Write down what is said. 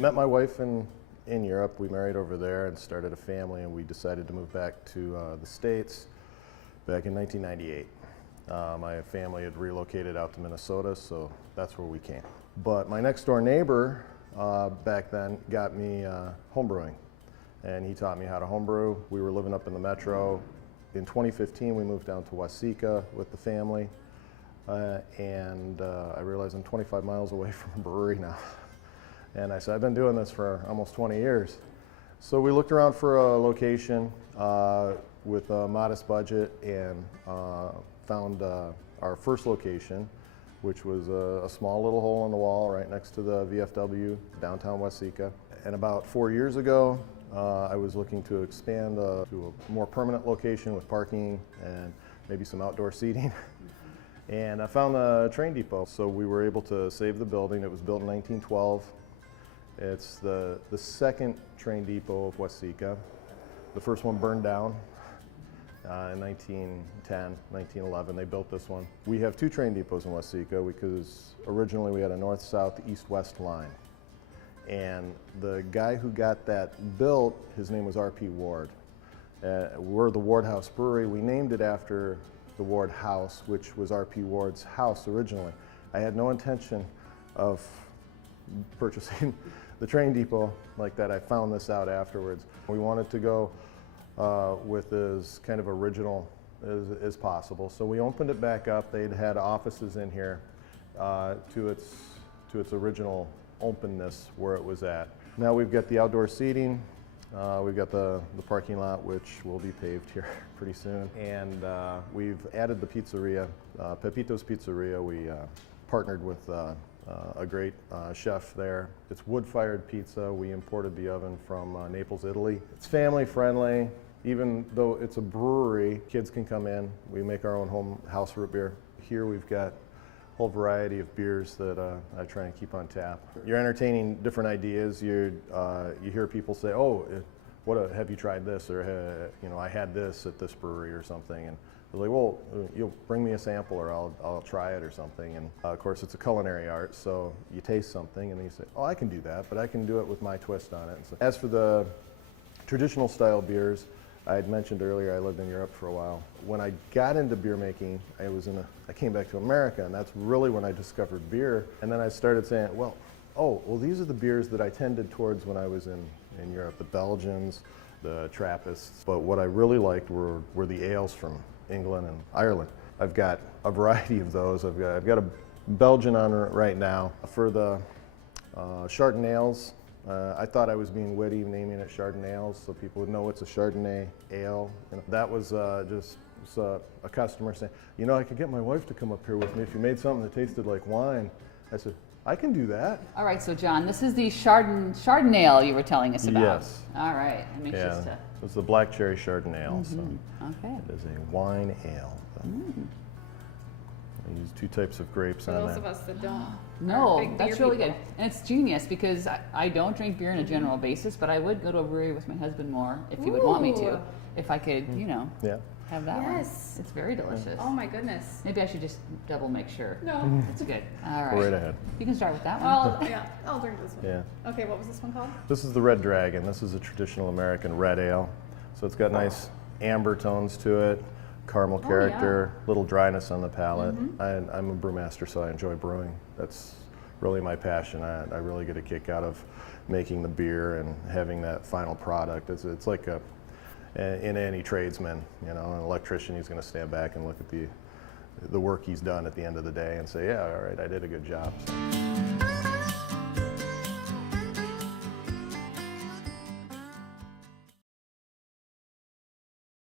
Met my wife in Europe. We married over there and started a family, and we decided to move back to the States back in 1998. My family had relocated out to Minnesota, so that's where we came. But my next door neighbor back then got me homebrewing, and he taught me how to homebrew. We were living up in the metro. In 2015, we moved down to Waseca with the family, and I realized I'm 25 miles away from a brewery now. And I said, I've been doing this for almost 20 years. So we looked around for a location with a modest budget and found our first location, which was a small little hole in the wall right next to the VFW, downtown Waseca. And about 4 years ago, I was looking to expand to a more permanent location with parking and maybe some outdoor seating. And I found the train depot. So we were able to save the building. It was built in 1912. It's the second train depot of Waseca. The first one burned down in 1910, 1911. They built this one. We have two train depots in Waseca because originally we had a north-south, east-west line. And the guy who got that built, his name was R.P. Ward. We're the Wardhouse Brewery. We named it after the Ward House, which was R.P. Ward's house originally. I had no intention of purchasing the train depot like that. I found this out afterwards. We wanted to go with as kind of original as possible. So we opened it back up. They'd had offices in here to its original openness where it was at. Now we've got the outdoor seating. We've got the parking lot, which will be paved here pretty soon. And we've added the pizzeria, Pepito's Pizzeria. We partnered with a great chef there. It's wood-fired pizza. We imported the oven from Naples, Italy. It's family friendly. Even though it's a brewery, kids can come in. We make our own home house root beer. Here we've got a whole variety of beers that I try and keep on tap. You're entertaining different ideas. You hear people say, "Oh, have you tried this?" Or you know, I had this at this brewery or something. And they're like, "Well, you'll bring me a sample, or I'll try it or something." And of course, it's a culinary art, so you taste something and then you say, "Oh, I can do that, but I can do it with my twist on it." And so, as for the traditional style beers, I had mentioned earlier I lived in Europe for a while. When I got into beer making, I came back to America, and that's really when I discovered beer. And then I started saying, well, these are the beers that I tended towards when I was in Europe, the Belgians, the Trappists. But what I really liked were the ales from England and Ireland. I've got a variety of those. I've got a Belgian on right now. For the Chardonnays, I thought I was being witty naming it Chardonnays so people would know it's a Chardonnay ale. And that was just a customer saying, "You know, I could get my wife to come up here with me if you made something that tasted like wine." I said, "I can do that." All right, so John, this is the Chardonnay you were telling us about. Yes. All right, I'm anxious to... It's the black cherry Chardonnay. So Okay. it is a wine ale. I use two types of grapes For on those there. of us that don't. No, big that's beer really people. good. And it's genius because I don't drink beer on a general basis, but I would go to a brewery with my husband more if he would want me to. Ooh. If I could, you know, Yeah. have that one. Yes. It's very delicious. Oh my goodness. Maybe I should just double make sure. No. It's good. All right. Go right ahead. You can start with that one. I'll drink this one. Yeah. Okay, what was this one called? This is the Red Dragon. This is a traditional American red ale. So it's got nice amber tones to it, caramel character, little dryness on the palate. I'm a brewmaster, so I enjoy brewing. That's really my passion. I really get a kick out of making the beer and having that final product. It's like in any tradesman, you know, an electrician, he's going to stand back and look at the work he's done at the end of the day and say, yeah, all right, I did a good job. So.